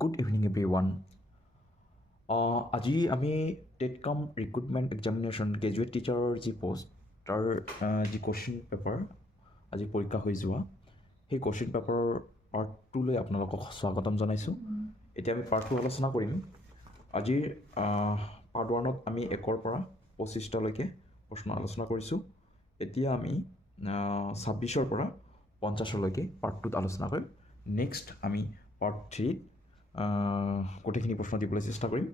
Good evening, everyone. আজি আমি টেটকাম recruitment examination graduate টিচাৰৰ যি পষ্ট তাৰ যি কুৱেশ্যন পেপাৰ আজি পৰীক্ষা হৈ যোৱা সেই কুৱেশ্যন পেপাৰৰ পাৰ্ট 2 লৈ আপোনালোকক স্বাগতম জনাইছোঁ। এতিয়া আমি পাৰ্ট 2 আলোচনা কৰিম। আজিৰ পাৰ্ট 1ত আমি 1ৰ পৰা 25লৈকে প্ৰশ্ন আলোচনা কৰিছোঁ। এতিয়া আমি 26ৰ পৰা 50লৈকে পাৰ্ট 2ত আলোচনা কৰিম। নেক্সট আমি পাৰ্ট 3ত গোটেইখিনি প্ৰশ্ন দিবলৈ চেষ্টা কৰিম।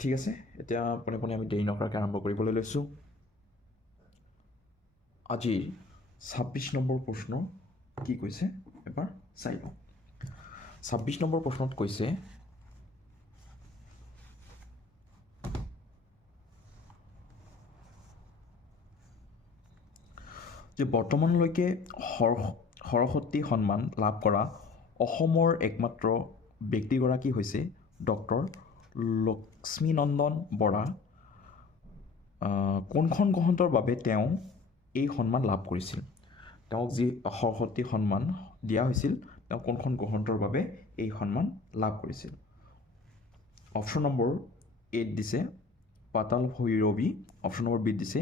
ঠিক আছে, এতিয়া পোনে পোনে আমি দেৰি নকৰাকৈ আৰম্ভ কৰিবলৈ লৈছোঁ। আজিৰ 26 নম্বৰ প্ৰশ্ন কি কৈছে এবাৰ চাই লওঁ। 26 নম্বৰ প্ৰশ্নত কৈছে যে বৰ্তমানলৈকে সৰস্বতী সন্মান লাভ কৰা অসমৰ একমাত্ৰ ব্যক্তিগৰাকী হৈছে ডক্টৰ লক্ষ্মীনন্দন বৰা। কোনখন গ্ৰন্থৰ বাবে তেওঁ এই সন্মান লাভ কৰিছিল? তেওঁক যি সৰস্বতী সন্মান দিয়া হৈছিল, তেওঁ কোনখন গ্ৰন্থৰ বাবে এই সন্মান লাভ কৰিছিল? অপশ্যন নম্বৰ এত দিছে পাতাল ভৈৰৱী, অপশ্যন নম্বৰ বিত দিছে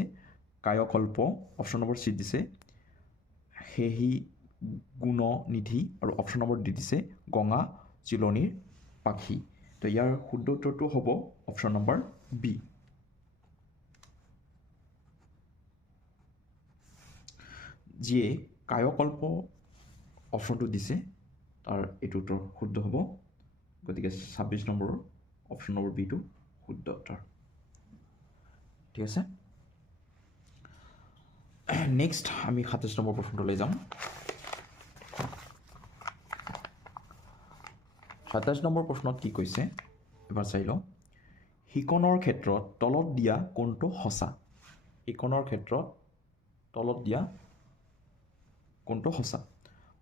কায়কল্প, অপশ্যন নম্বৰ চিত দিছে সেহি গুণনিধি আৰু অপশ্যন নম্বৰ ডি দিছে গঙা চিলনীৰ পাখি। তো ইয়াৰ শুদ্ধ উত্তৰটো হ'ব অপশ্যন নম্বৰ বি। যিয়ে কায়কল্প অপশ্যনটো দিছে তাৰ এইটো উত্তৰ শুদ্ধ হ'ব। গতিকে 26 নম্বৰৰ অপশ্যন নম্বৰ বিটো শুদ্ধ উত্তৰ। ঠিক আছে, নেক্সট আমি 27 নম্বৰ প্ৰশ্নটোলৈ যাম। 27 নম্বৰ প্ৰশ্নত কি কৈছে এবাৰ চাই লওঁ। শিকনৰ ক্ষেত্ৰত তলত দিয়া কোনটো সঁচা? শিকনৰ ক্ষেত্ৰত তলত দিয়া কোনটো সঁচা?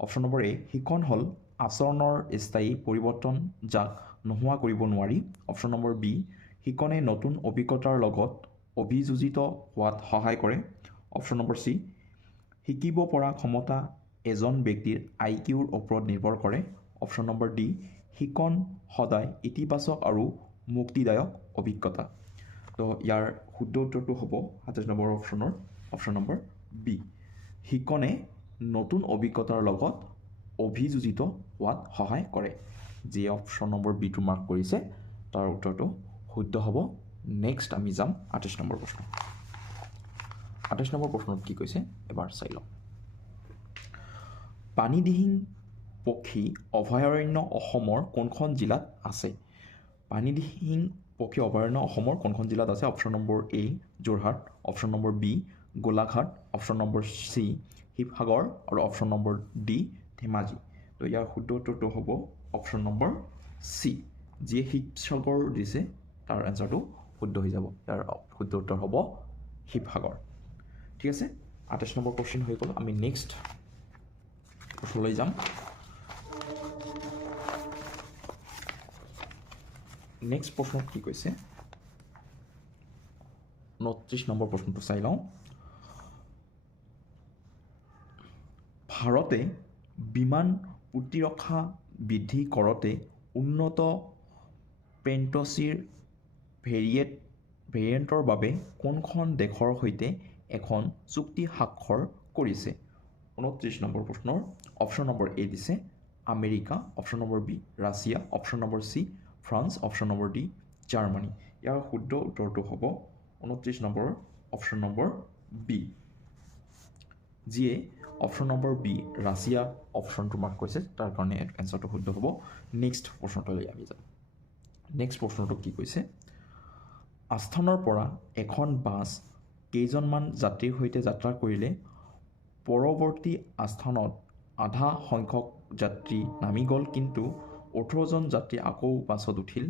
অপশ্যন নম্বৰ এ শিকন হ'ল আচৰণৰ স্থায়ী পৰিৱৰ্তন যাক নোহোৱা কৰিব নোৱাৰি। অপশ্যন নম্বৰ বি শিকনে নতুন অভিজ্ঞতাৰ লগত অভিযোজিত হোৱাত সহায় কৰে। অপশ্যন নম্বৰ চি শিকিব পৰা ক্ষমতা এজন ব্যক্তিৰ IQৰ ওপৰত নিৰ্ভৰ কৰে। অপশ্যন নম্বৰ ডি শিকন সদায় ইতিবাচক আৰু মুক্তিদায়ক অভিজ্ঞতা। তো ইয়াৰ শুদ্ধ উত্তৰটো হ'ব 27 নম্বৰ অপশ্যনৰ অপশ্যন নম্বৰ বি শিকনে নতুন অভিজ্ঞতাৰ লগত অভিযোজিত হোৱাত সহায় কৰে। যি অপশ্যন নম্বৰ বিটো মাৰ্ক কৰিছে তাৰ উত্তৰটো শুদ্ধ হ'ব। নেক্সট আমি যাম 28 নম্বৰ প্ৰশ্ন। 28 নম্বৰ প্ৰশ্নত কি কৈছে এবাৰ চাই লওঁ। পানীদিহিং পক্ষী অভয়াৰণ্য অসমৰ কোনখন জিলাত আছে? পানীদিহিং পক্ষী অভয়াৰণ্য অসমৰ কোনখন জিলাত আছে? Option number A Jorhat, option number B Golaghat, option number C Sivasagar আৰু অপশ্যন নম্বৰ ডি ধেমাজি। তো ইয়াৰ শুদ্ধ উত্তৰটো হ'ব অপশ্যন নম্বৰ চি। যিয়ে শিৱসাগৰ দিছে তাৰ এনচাৰটো শুদ্ধ হৈ যাব। ইয়াৰ শুদ্ধ উত্তৰ হ'ব শিৱসাগৰ। ঠিক আছে, 28 নম্বৰ কুৱেশ্যন হৈ গ'ল। আমি নেক্সট প্ৰশ্নলৈ যাম। নেক্সট প্ৰশ্নত কি কৈছে 29 নম্বৰ প্ৰশ্নটো চাই লওঁ। ভাৰতে বিমান প্ৰতিৰক্ষা বৃদ্ধি কৰোঁতে উন্নত পেণ্টচিৰ ভেৰিয়েণ্টৰ বাবে কোনখন দেশৰ সৈতে এখন চুক্তি স্বাক্ষৰ কৰিছে? 29 নম্বৰ প্ৰশ্নৰ অপশ্যন নম্বৰ এ দিছে America, option number B Russia, option number C France, option number D Germany. ইয়াৰ শুদ্ধ উত্তৰটো হ'ব 29 নম্বৰ অপশ্যন নম্বৰ বি। যিয়ে অপশ্যন নম্বৰ বি ৰাছিয়া অপশ্যনটো মাৰ্ক কৰিছে তাৰ কাৰণে এনচাৰটো শুদ্ধ হ'ব। নেক্সট প্ৰশ্নটোলৈ আমি যাম। নেক্সট প্ৰশ্নটো কি কৈছে আস্থানৰ পৰা এখন বাছ কেইজনমান যাত্ৰীৰ সৈতে যাত্ৰা কৰিলে পৰৱৰ্তী আস্থানত আধা সংখ্যক যাত্ৰী নামি গ'ল, কিন্তু 18জন যাত্ৰী আকৌ বাছত উঠিল।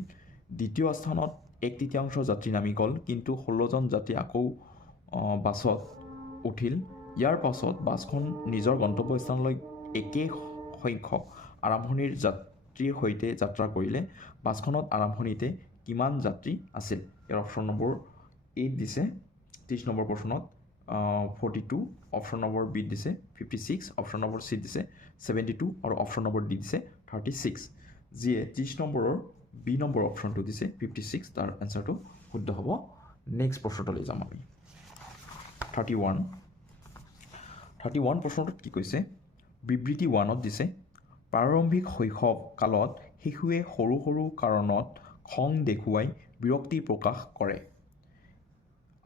দ্বিতীয় আস্থানত 1/3 যাত্ৰী নামি গ'ল, কিন্তু 16জন যাত্ৰী আকৌ বাছত উঠিল। ইয়াৰ পাছত বাছখন নিজৰ গন্তব্যস্থানলৈ একে সংখ্যক আৰম্ভণিৰ যাত্ৰীৰ সৈতে যাত্ৰা কৰিলে বাছখনত আৰম্ভণিতে কিমান যাত্ৰী আছিল? ইয়াৰ অপশ্যন নম্বৰ এ দিছে 30 নম্বৰ প্ৰশ্নত 42, অপশ্যন নম্বৰ বি দিছে 56, অপশ্যন নম্বৰ চি দিছে 72 আৰু অপশ্যন নম্বৰ ডি দিছে 36। যিয়ে 30 নম্বৰৰ বি নম্বৰ অপশ্যনটো দিছে 56 তাৰ এনচাৰটো শুদ্ধ হ'ব নেক্সট প্ৰশ্নটোলৈ যাম আমি 31 প্ৰশ্নটোত কি কৈছে বিবৃতি 1ত দিছে প্ৰাৰম্ভিক শৈশৱ কালত শিশুৱে সৰু সৰু কাৰণত খং দেখুৱাই বিৰক্তি প্ৰকাশ কৰে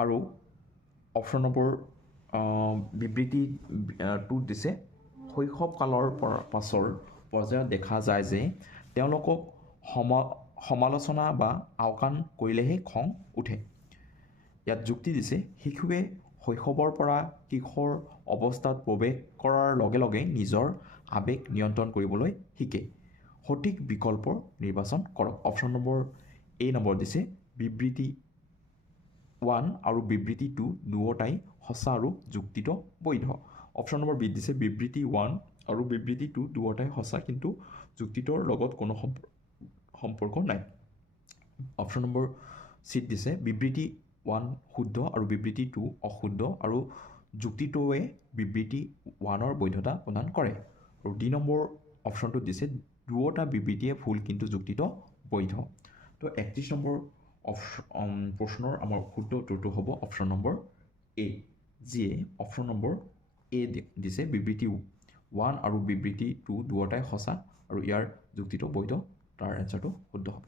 আৰু অপশ্যন নম্বৰ বিবৃতি 2ত দিছে শৈশৱ কালৰ পাছৰ পৰ্যায়ত দেখা যায় যে তেওঁলোকক সমালোচনা বা আওকাণ কৰিলেহে খং উঠে ইয়াত যুক্তি দিছে শিশুৱে শৈশৱৰ পৰা কিশোৰ অৱস্থাত প্ৰৱেশ কৰাৰ লগে লগে নিজৰ আৱেগ নিয়ন্ত্ৰণ কৰিবলৈ শিকে সঠিক বিকল্পৰ নিৰ্বাচন কৰক অপশ্যন নম্বৰ এ নম্বৰ দিছে বিবৃতি 1 আৰু বিবৃতি 2 দুয়োটাই সঁচা আৰু যুক্তিত বৈধ অপশ্যন নম্বৰ বি দিছে বিবৃতি 1 আৰু বিবৃতি 2 দুয়োটাই সঁচা কিন্তু যুক্তিতৰ লগত কোনো সম্পৰ্ক নাই অপশ্যন নম্বৰ চিত দিছে বিবৃতি 1 শুদ্ধ আৰু বিবৃতি 2 অশুদ্ধ আৰু যুক্তিটোৱে বিবৃতি 1ৰ বৈধতা প্ৰদান কৰে আৰু ডি নম্বৰ অপশ্যনটোত দিছে দুয়োটা বিবৃতিয়ে ভুল কিন্তু যুক্তিত বৈধ তো 31 নম্বৰ প্ৰশ্নৰ আমাৰ শুদ্ধ উত্তৰটো হ'ব অপশ্যন নম্বৰ এ যিয়ে অপশ্যন নম্বৰ এ দিছে বিবৃতি 1 আৰু বিবৃতি 2 দুয়োটাই সঁচা আৰু ইয়াৰ যুক্তিটো বৈধ তাৰ এনচাৰটো শুদ্ধ হ'ব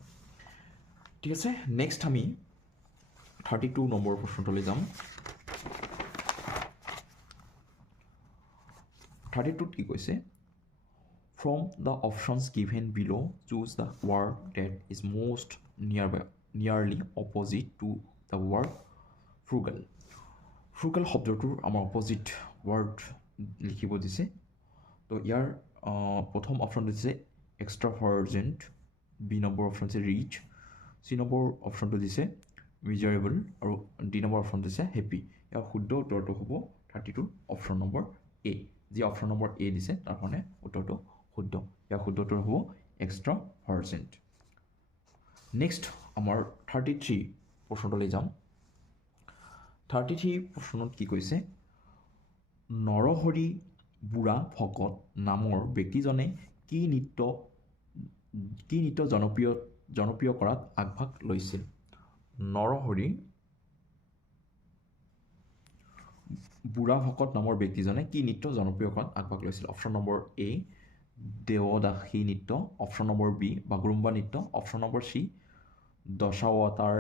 ঠিক আছে নেক্সট আমি 32 নম্বৰ প্ৰশ্নটোলৈ যাম 32ত কি কৈছে From the options given below, choose the word that is most nearly opposite to the word frugal. Frugal শব্দটোৰ আমাৰ অপজিট ৱৰ্ড লিখিব দিছে তো ইয়াৰ প্ৰথম অপশ্যনটো দিছে এক্সট্ৰাভাৰ্জেণ্ট বি নম্বৰ অপশ্যন দিছে ৰিচ চি নম্বৰ অপশ্যনটো দিছে মিজাৰেবল আৰু ডি নম্বৰ অপশ্যনটো দিছে হেপী ইয়াৰ শুদ্ধ উত্তৰটো হ'ব 32 অপশ্যন নম্বৰ এ যি অপশ্যন নম্বৰ এ দিছে তাৰ কাৰণে উত্তৰটো শুদ্ধ ইয়াৰ শুদ্ধটো হ'ব এক্সট্ৰাভাৰ্জেণ্ট নেক্সট আমাৰ 33 প্ৰশ্নটোলৈ যাম 33 প্ৰশ্নত কি কৈছে নৰহৰি বুঢ়া ভকত নামৰ ব্যক্তিজনে কি নৃত্য জনপ্ৰিয় কৰাত আগভাগ লৈছিল নৰহৰি বুঢ়া ভকত নামৰ ব্যক্তিজনে কি নৃত্য জনপ্ৰিয় কৰাত আগভাগ লৈছিল অপশ্যন নম্বৰ এ দেৱদাসী নৃত্য অপশ্যন নম্বৰ বি বাগৰুম্বা নৃত্য অপশ্যন নম্বৰ চি দশাৱতাৰ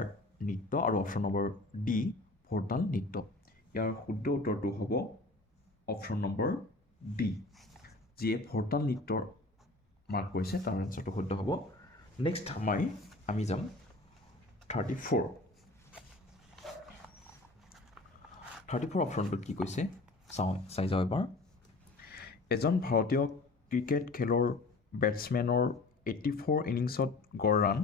নৃত্য আৰু অপশ্যন নম্বৰ ডি ভৰতাল নৃত্য ইয়াৰ শুদ্ধ উত্তৰটো হ'ব অপশ্যন নম্বৰ ডি যিয়ে ভৰতাল নৃত্যৰ মাৰ্ক কৰিছে তাৰ এনচাৰটো শুদ্ধ হ'ব নেক্সট আমি যাম 34 অপশ্যনটোত কি কৈছে চাই যাওঁ এবাৰ এজন ভাৰতীয় ক্ৰিকেট খেলৰ বেটছমেনৰ 84 ইনিংছত গড় ৰান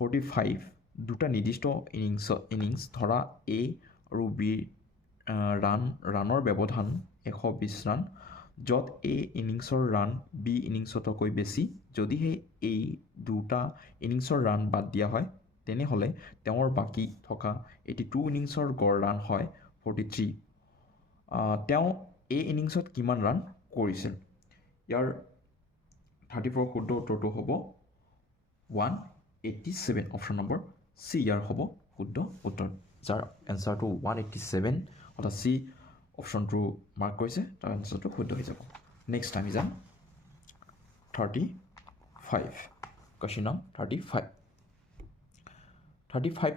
45 দুটা নিৰ্দিষ্ট ইনিংছ ধৰা এ আৰু বি ৰানৰ ব্যৱধান 120 ৰান য'ত এ ইনিংছৰ ৰান বি ইনিংছতকৈ বেছি যদিহে এই দুটা ইনিংছৰ ৰান বাদ দিয়া হয় তেনেহ'লে তেওঁৰ বাকী থকা 82 ইনিংছৰ গড় ৰান হয় 43 তেওঁ এই ইনিংছত কিমান ৰান কৰিছিল ইয়াৰ 34 শুদ্ধ উত্তৰটো হ'ব 187 অপশ্যন নম্বৰ চি ইয়াৰ হ'ব শুদ্ধ উত্তৰ যাৰ এনচাৰটো 187 অৰ্থাৎ চি অপশ্যনটো মাৰ্ক কৰিছে তাৰ এনচাৰটো শুদ্ধ হৈ যাব নেক্সট আমি যাম 35 কুৱেশ্যন নাম 35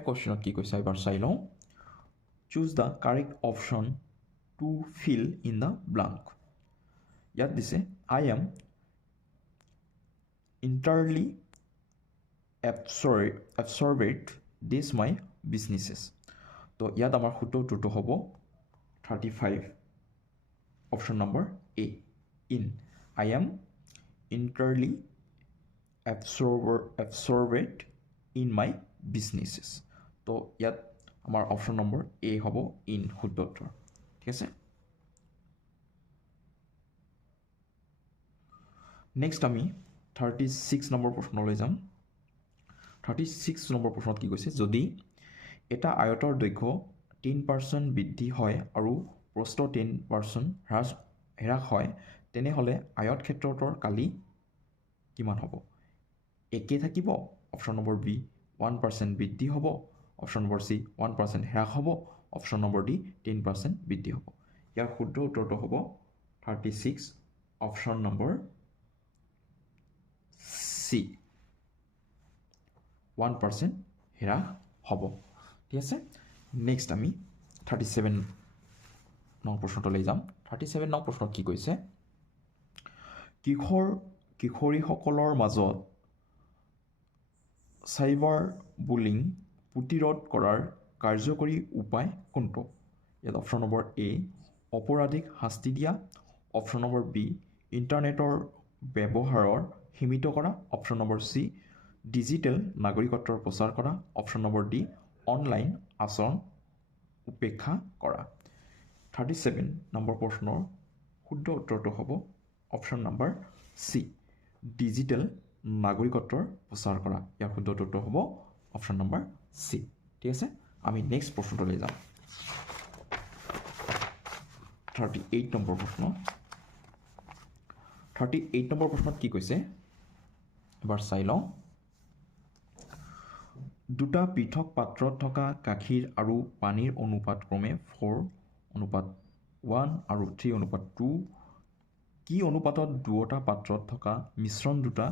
কুৱেশ্যনত কি কৈছে এবাৰ চাই লওঁ choose the correct option to fill in the blank ইয়াত দিছে I am entirely absorbed this my businesses তো ইয়াত আমাৰ শুদ্ধ উত্তৰটো হ'ব 35 option number A in I am entirely absorbed in my businesses তো ইয়াত আমাৰ অপশ্যন নম্বৰ এ হ'ব ইন শুদ্ধ উত্তৰ ঠিক আছে নেক্সট আমি 36 নম্বৰ প্ৰশ্নলৈ যাম 36 নম্বৰ প্ৰশ্নত কি কৈছে যদি এটা আয়তৰ দৈৰ্ঘ্য 10% বৃদ্ধি হয় আৰু প্ৰস্থ 10% হ্ৰাস হয় তেনেহ'লে আয়তক্ষেত্ৰটোৰ কালি কিমান হ'ব একে থাকিব অপশ্যন নম্বৰ বি 1% বৃদ্ধি হ'ব অপশ্যন নম্বৰ চি 1% হ্ৰাস হ'ব অপশ্যন নম্বৰ ডি 10% বৃদ্ধি হ'ব ইয়াৰ শুদ্ধ উত্তৰটো হ'ব 36 অপশ্যন নম্বৰ চি 1% হ্ৰাস হ'ব ঠিক আছে নেক্সট আমি 37 নং প্ৰশ্নটোলৈ যাম 37 নং প্ৰশ্নত কি কৈছে কিশোৰীসকলৰ মাজত চাইবাৰ বুলিং প্ৰতিৰোধ কৰাৰ কাৰ্যকৰী উপায় কোনটো ইয়াত অপশ্যন নম্বৰ এ অপৰাধীক শাস্তি দিয়া অপশ্যন নম্বৰ বি ইণ্টাৰনেটৰ ব্যৱহাৰৰ সীমিত কৰা অপশ্যন নম্বৰ চি ডিজিটেল নাগৰিকত্বৰ প্ৰচাৰ কৰা অপশ্যন নম্বৰ ডি অনলাইন আচৰণ উপেক্ষা কৰা 37 নম্বৰ প্ৰশ্নৰ শুদ্ধ উত্তৰটো হ'ব অপশ্যন নম্বৰ চি ডিজিটেল নাগৰিকত্বৰ প্ৰচাৰ কৰা ইয়াৰ শুদ্ধ উত্তৰটো হ'ব অপশ্যন নম্বৰ চি ঠিক আছে আমি নেক্সট প্ৰশ্নটোলৈ যাম 38 নম্বৰ প্ৰশ্ন 38 নম্বৰ প্ৰশ্নত কি কৈছে এবাৰ চাই লওঁ দুটা পৃথক পাত্ৰত থকা গাখীৰ আৰু পানীৰ অনুপাত ক্ৰমে 4:1 আৰু 3:2 কি অনুপাতত দুটা পাত্ৰত থকা মিশ্ৰণ দুটা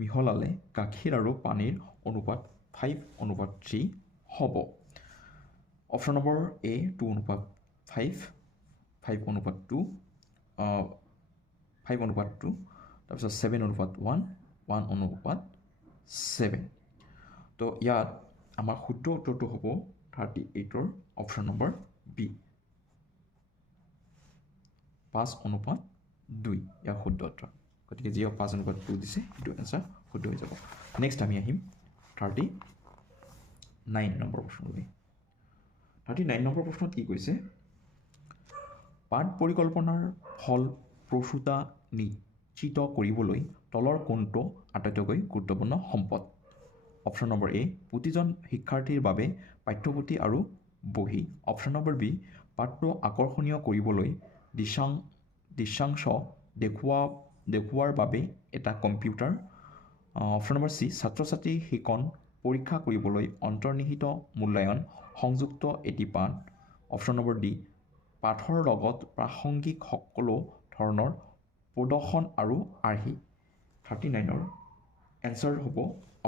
মিহলালে গাখীৰ আৰু পানীৰ অনুপাত 5:3 হ'ব অপশ্যন নম্বৰ এ 2:5 5:2 5:2 তাৰপিছত 7:1 1:7 তো ইয়াত আমাৰ শুদ্ধ উত্তৰটো হ'ব 38ৰ অপশ্যন নম্বৰ বি 5:2 ইয়াৰ শুদ্ধ উত্তৰ গতিকে যি 5:2 দিছে সেইটো এনচাৰ শুদ্ধ হৈ যাব নেক্সট আমি আহিম 39 নম্বৰ প্ৰশ্নলৈ 39 নম্বৰ প্ৰশ্নত কি কৈছে পাঠ পৰিকল্পনাৰ ফলপ্ৰসূতা নিশ্চিত কৰিবলৈ তলৰ কোনটো আটাইতকৈ গুৰুত্বপূৰ্ণ সম্পদ অপশ্যন নম্বৰ এ প্ৰতিজন শিক্ষাৰ্থীৰ বাবে পাঠ্যপুথি আৰু বহি অপশ্যন নম্বৰ বি পাঠটো আকৰ্ষণীয় কৰিবলৈ দৃশ্যাংশ দেখুওৱাৰ বাবে এটা কম্পিউটাৰ অপশ্যন নম্বৰ চি ছাত্ৰ ছাত্ৰী শিকন পৰীক্ষা কৰিবলৈ অন্তৰ্নিহিত মূল্যায়ন সংযুক্ত এটি পাঠ অপশ্যন নম্বৰ ডি পাঠৰ লগত প্ৰাসংগিক সকলো ধৰণৰ প্ৰদৰ্শন আৰু আৰ্হি 39ৰ এনচাৰ হ'ব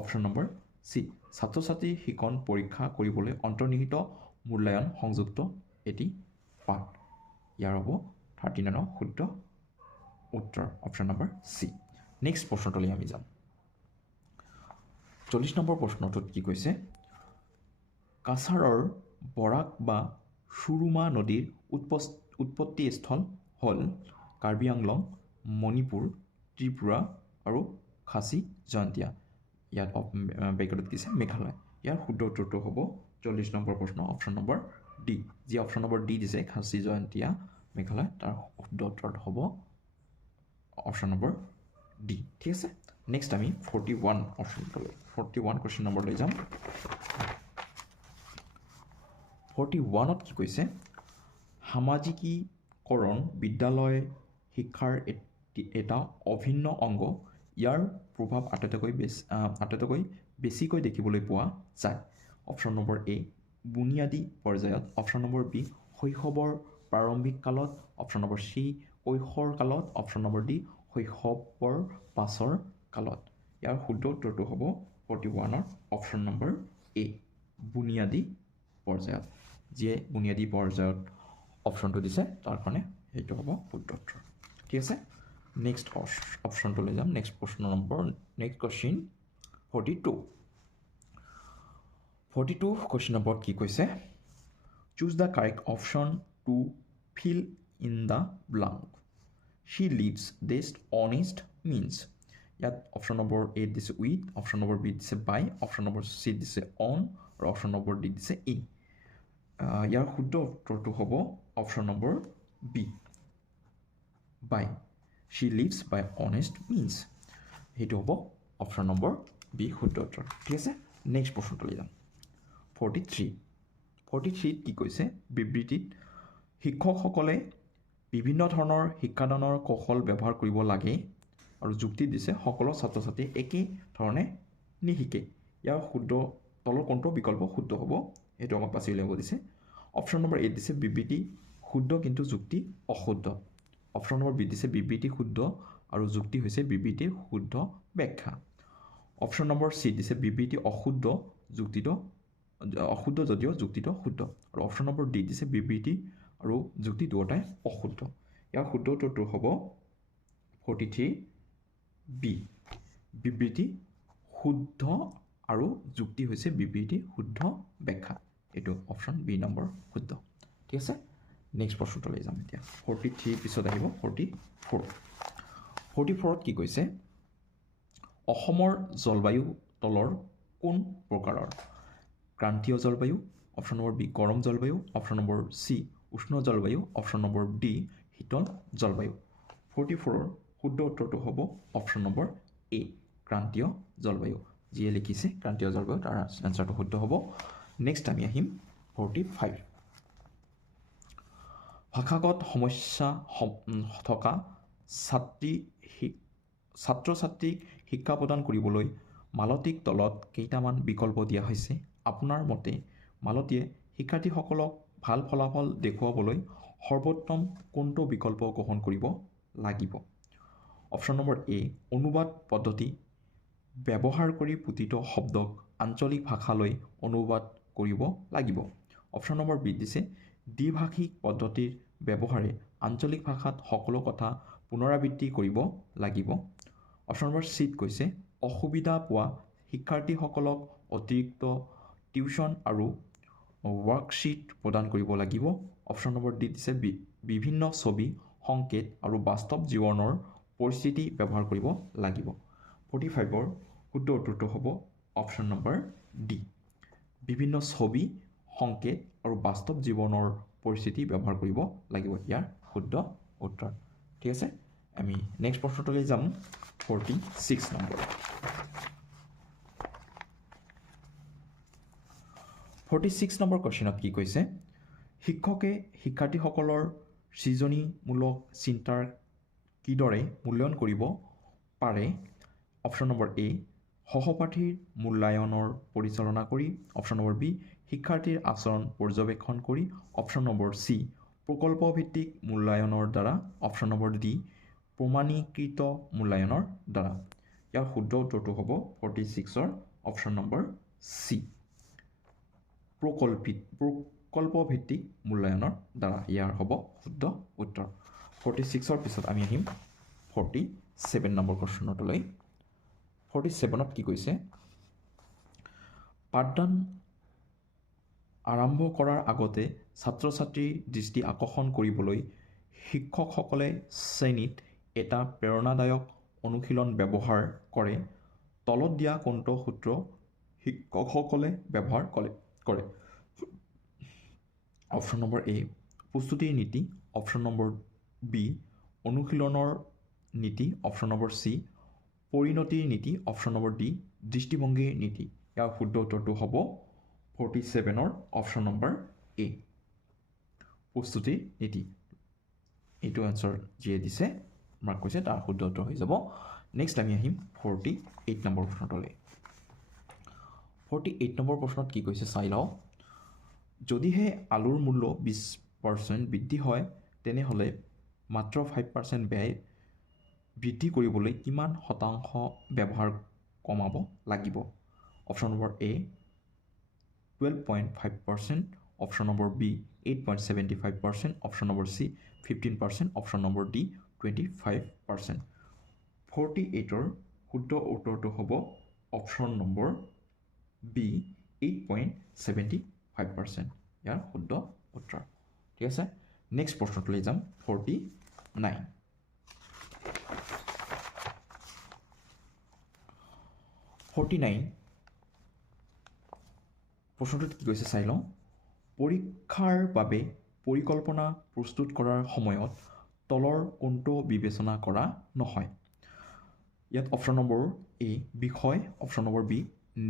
অপশ্যন নম্বৰ চি ছাত্ৰ ছাত্ৰী শিকন পৰীক্ষা কৰিবলৈ অন্তৰ্নিহিত মূল্যায়ন সংযুক্ত এটি পাঠ ইয়াৰ হ'ব 39ৰ শুদ্ধ উত্তৰ অপশ্যন নম্বৰ চি নেক্সট প্ৰশ্নটোলৈ আমি যাম 40 নম্বৰ প্ৰশ্নটোত কি কৈছে কাছাৰৰ বৰাক বা সুৰুমা নদীৰ উৎপত্তিস্থল হ'ল কাৰ্বি আংলং মণিপুৰ ত্ৰিপুৰা আৰু খাচী জয়ন্তীয়া ইয়াত বেকগ্ৰাউণ্ডত দিছে মেঘালয় ইয়াৰ শুদ্ধ উত্তৰটো হ'ব 40 নম্বৰ প্ৰশ্ন অপশ্যন নম্বৰ ডি যি অপশ্যন নম্বৰ ডি দিছে খাচী জয়ন্তীয়া মেঘালয় তাৰ শুদ্ধ উত্তৰটো হ'ব অপশ্যন নম্বৰ ডি ঠিক আছে নেক্সট আমি 41 অপশ্যনটোলৈ 41 কুৱেশ্যন নম্বৰলৈ যাম 41ত কি কৈছে সামাজিকীকৰণ বিদ্যালয় শিক্ষাৰ এটা অভিন্ন অংগ ইয়াৰ প্ৰভাৱ আটাইতকৈ বেছিকৈ দেখিবলৈ পোৱা যায় অপশ্যন নম্বৰ এ বুনিয়াদী পৰ্যায়ত অপশ্যন নম্বৰ বি শৈশৱৰ প্ৰাৰম্ভিক কালত অপশ্যন নম্বৰ চি কৈশোৰ কালত অপশ্যন নম্বৰ ডি শৈশৱৰ পাছৰ কালত ইয়াৰ শুদ্ধ উত্তৰটো হ'ব 41ৰ অপশ্যন নম্বৰ এ বুনিয়াদী পৰ্যায়ত যিয়ে বুনিয়াদী পৰ্যায়ত অপশ্যনটো দিছে তাৰ কাৰণে সেইটো হ'ব শুদ্ধ উত্তৰ ঠিক আছে নেক্সট অপশ্যনটোলৈ যাম নেক্সট প্ৰশ্ন নম্বৰ নেক্সট কুৱেশ্যন 42 কুৱেশ্যন নম্বৰত কি কৈছে choose the correct option to fill in the blank she lives ডেষ্ট অনেষ্ট মিনছ ইয়াত অপশ্যন নম্বৰ এ দিছে উইথ অপশ্যন নম্বৰ বি দিছে বাই অপশ্যন নম্বৰ চি দিছে অন আৰু অপশ্যন নম্বৰ ডি দিছে ইন ইয়াৰ শুদ্ধ উত্তৰটো হ'ব option number B by she lives by honest means সেইটো হ'ব অপশ্যন নম্বৰ বি শুদ্ধ উত্তৰ ঠিক আছে নেক্সট প্ৰশ্নটোলৈ যাম 43 কি কৈছে বিবৃতিত শিক্ষকসকলে বিভিন্ন ধৰণৰ শিক্ষাদানৰ কৌশল ব্যৱহাৰ কৰিব লাগে আৰু যুক্তি দিছে সকলো ছাত্ৰ ছাত্ৰী একে ধৰণে নিশিকে ইয়াৰ শুদ্ধ তলৰ কোনটো বিকল্প শুদ্ধ হ'ব সেইটো আমাক বাছি উলিয়াব দিছে অপশ্যন নম্বৰ এ দিছে বিবৃতি শুদ্ধ কিন্তু যুক্তি অশুদ্ধ অপশ্যন নম্বৰ বি দিছে বিবৃতি শুদ্ধ আৰু যুক্তি হৈছে বিবৃতিৰ শুদ্ধ ব্যাখ্যা অপশ্যন নম্বৰ চি দিছে বিবৃতি অশুদ্ধ যুক্তিটো অশুদ্ধ যদিও যুক্তিটো শুদ্ধ আৰু অপশ্যন নম্বৰ ডি দিছে বিবৃতি আৰু যুক্তি দুয়োটাই অশুদ্ধ ইয়াৰ শুদ্ধ উত্তৰটো হ'ব 43 বি বিবৃতি শুদ্ধ আৰু যুক্তি হৈছে বিবৃতি শুদ্ধ ব্যাখ্যা এইটো অপশ্যন বি নম্বৰ শুদ্ধ ঠিক আছে নেক্সট প্ৰশ্নটোলৈ যাম এতিয়া 43 পিছত আহিব 44ত কি কৈছে অসমৰ জলবায়ু তলৰ কোন প্ৰকাৰৰ ক্ৰান্তীয় জলবায়ু অপশ্যন নম্বৰ বি গৰম জলবায়ু অপশ্যন নম্বৰ চি উষ্ণ জলবায়ু অপশ্যন নম্বৰ ডি শীতল জলবায়ু 44ৰ শুদ্ধ উত্তৰটো হ'ব অপশ্যন নম্বৰ এ ক্ৰান্তীয় জলবায়ু যিয়ে লিখিছে ক্ৰান্তীয় জলবায়ু তাৰ এনচাৰটো শুদ্ধ হ'ব নেক্সট আমি আহিম 45 ভাষাগত সমস্যা থকা ছাত্ৰ ছাত্ৰীক শিক্ষা প্ৰদান কৰিবলৈ মালতীক তলত কেইটামান বিকল্প দিয়া হৈছে আপোনাৰ মতে মালতীয়ে শিক্ষাৰ্থীসকলক ভাল ফলাফল দেখুৱাবলৈ সৰ্বোত্তম কোনটো বিকল্প গ্ৰহণ কৰিব লাগিব অপশ্যন নম্বৰ এ অনুবাদ পদ্ধতি ব্যৱহাৰ কৰি পুথিত শব্দক আঞ্চলিক ভাষালৈ অনুবাদ কৰিব লাগিব অপশ্যন নম্বৰ বি দিছে দ্বিভাষিক পদ্ধতিৰ ব্যৱহাৰে আঞ্চলিক ভাষাত সকলো কথা পুনৰাবৃত্তি কৰিব লাগিব অপশ্যন নম্বৰ চিত কৈছে অসুবিধা পোৱা শিক্ষাৰ্থীসকলক অতিৰিক্ত টিউশ্যন আৰু ৱৰ্কশ্বীট প্ৰদান কৰিব লাগিব অপশ্যন নম্বৰ ডি দিছে বিভিন্ন ছবি সংকেত আৰু বাস্তৱ জীৱনৰ পৰিস্থিতি ব্যৱহাৰ কৰিব লাগিব 45ৰ শুদ্ধ উত্তৰটো হ'ব অপশ্যন নম্বৰ ডি বিভিন্ন ছবি সংকেত আৰু বাস্তৱ জীৱনৰ পৰিস্থিতি ব্যৱহাৰ কৰিব লাগিব ইয়াৰ শুদ্ধ উত্তৰ ঠিক আছে আমি নেক্সট প্ৰশ্নটোলৈ যাম 46 নম্বৰ 46 নম্বৰ কুৱেশ্যনত কি কৈছে শিক্ষকে শিক্ষাৰ্থীসকলৰ সৃজনীমূলক চিন্তাৰ কিদৰে মূল্যায়ন কৰিব পাৰে অপশ্যন নম্বৰ এ সহপাঠীৰ মূল্যায়নৰ পৰিচালনা কৰি অপশ্যন নম্বৰ বি শিক্ষাৰ্থীৰ আচৰণ পৰ্যবেক্ষণ কৰি অপশ্যন নম্বৰ চি প্ৰকল্পভিত্তিক মূল্যায়নৰ দ্বাৰা অপশ্যন নম্বৰ ডি প্ৰমাণীকৃত মূল্যায়নৰ দ্বাৰা ইয়াৰ শুদ্ধ উত্তৰটো হ'ব 46ৰ অপশ্যন নম্বৰ চি প্ৰকল্পভিত্তিক মূল্যায়নৰ দ্বাৰা ইয়াৰ হ'ব শুদ্ধ উত্তৰ 46ৰ পিছত আমি আহিম 47 নম্বৰ প্ৰশ্নটোলৈ 47ত কি কৈছে পাঠদান আৰম্ভ কৰাৰ আগতে ছাত্ৰ ছাত্ৰীৰ দৃষ্টি আকৰ্ষণ কৰিবলৈ শিক্ষকসকলে শ্ৰেণীত এটা প্ৰেৰণাদায়ক অনুশীলন ব্যৱহাৰ কৰে তলত দিয়া কোনটো সূত্ৰ শিক্ষকসকলে ব্যৱহাৰ কৰে অপশ্যন নম্বৰ এ প্ৰস্তুতিৰ নীতি অপশ্যন নম্বৰ বি অনুশীলনৰ নীতি অপশ্যন নম্বৰ চি পৰিণতিৰ নীতি অপশ্যন নম্বৰ ডি দৃষ্টিভংগীৰ নীতি ইয়াৰ শুদ্ধ উত্তৰটো হ'ব 47ৰ অপশ্যন নম্বৰ এ প্ৰস্তুতিৰ নীতি এইটো এনচাৰ যিয়ে দিছে মাৰ্ক কৰিছে তাৰ শুদ্ধ উত্তৰ হৈ যাব নেক্সট আমি আহিম 48 নম্বৰ প্ৰশ্নটোলৈ 48 নম্বৰ প্ৰশ্নত কি কৈছে চাই লওঁ যদিহে আলুৰ মূল্য 20% বৃদ্ধি হয় তেনেহ'লে মাত্ৰ 5% ব্যয় বৃদ্ধি কৰিবলৈ কিমান শতাংশ ব্যৱহাৰ কমাব লাগিব option number A 12.5% option number B 8.75% option number C 15% option number D 25% 48ৰ শুদ্ধ উত্তৰটো হ'ব অপশ্যন নম্বৰ বি 8.75% ইয়াৰ শুদ্ধ উত্তৰ ঠিক আছে নেক্সট প্ৰশ্নটোলৈ যাম 49 প্ৰশ্নটোত কি কৈছে চাই লওঁ পৰীক্ষাৰ বাবে পৰিকল্পনা প্ৰস্তুত কৰাৰ সময়ত তলৰ কোনটো বিবেচনা কৰা নহয় ইয়াত অপশ্যন নম্বৰ এ বিষয় অপশ্যন নম্বৰ বি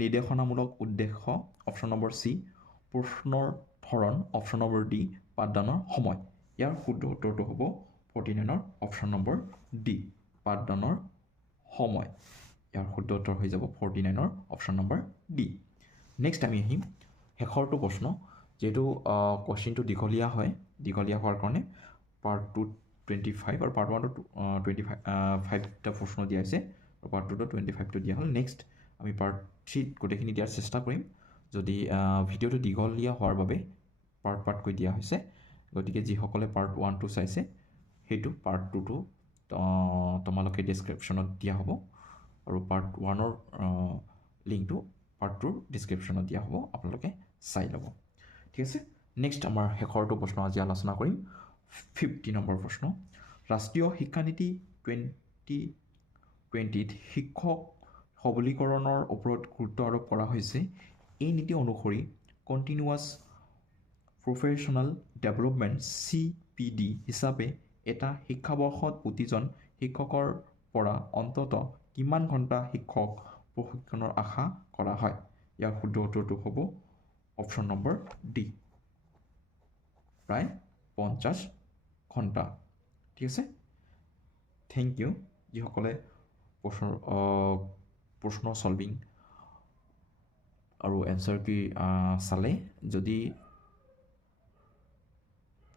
নিৰ্দেশনামূলক উদ্দেশ্য অপশ্যন নম্বৰ চি প্ৰশ্নৰ ধৰণ অপশ্যন নম্বৰ ডি পাঠদানৰ সময় ইয়াৰ শুদ্ধ উত্তৰটো হ'ব 49ৰ অপশ্যন নম্বৰ ডি পাঠদানৰ সময় ইয়াৰ শুদ্ধ উত্তৰ হৈ যাব 49ৰ অপশ্যন নম্বৰ ডি নেক্সট আমি আহিম শেষৰটো প্ৰশ্ন যেহেতু কুৱেশ্যনটো দীঘলীয়া হয় দীঘলীয়া হোৱাৰ কাৰণে পাৰ্ট 2 25 আৰু পাৰ্ট 1টো 25টা প্ৰশ্ন দিয়া হৈছে আৰু পাৰ্ট 2টো 25টো দিয়া হ'ল নেক্সট আমি পাৰ্ট 3 গোটেইখিনি দিয়াৰ চেষ্টা কৰিম যদি ভিডিঅ'টো দীঘলীয়া হোৱাৰ বাবে পাৰ্টকৈ দিয়া হৈছে গতিকে যিসকলে পাৰ্ট 1টো চাইছে সেইটো পাৰ্ট 2টো তোমালোকে ডেছক্ৰিপশ্যনত দিয়া হ'ব আৰু পাৰ্ট 1ৰ লিংকটো পাৰ্ট 2ৰ ডিছক্ৰিপশ্যনত দিয়া হ'ব আপোনালোকে চাই ল'ব ঠিক আছে নেক্সট আমাৰ শেষৰটো প্ৰশ্ন আজি আলোচনা কৰিম 50 নম্বৰ প্ৰশ্ন ৰাষ্ট্ৰীয় শিক্ষানীতি 2020ত শিক্ষক সবলীকৰণৰ ওপৰত গুৰুত্ব আৰোপ কৰা হৈছে এই নীতি অনুসৰি কণ্টিনিউৱাছ প্ৰফেশ্যনেল ডেভেলপমেণ্ট CPD হিচাপে এটা শিক্ষাবৰ্ষত প্ৰতিজন শিক্ষকৰ পৰা অন্ততঃ কিমান ঘণ্টা শিক্ষক প্ৰশিক্ষণৰ আশা কৰা হয় ইয়াৰ শুদ্ধ উত্তৰটো হ'ব অপশ্যন নম্বৰ ডি প্ৰায় 50 ঘণ্টা ঠিক আছে থেংক ইউ যিসকলে প্ৰশ্ন সলভিং আৰু এনচাৰ কি চালে যদি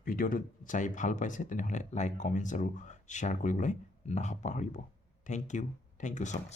ভিডিঅ'টো চাই ভাল পাইছে তেনেহ'লে লাইক কমেণ্টছ আৰু শ্বেয়াৰ কৰিবলৈ নাপাহৰিব থেংক ইউ ছ' মাছ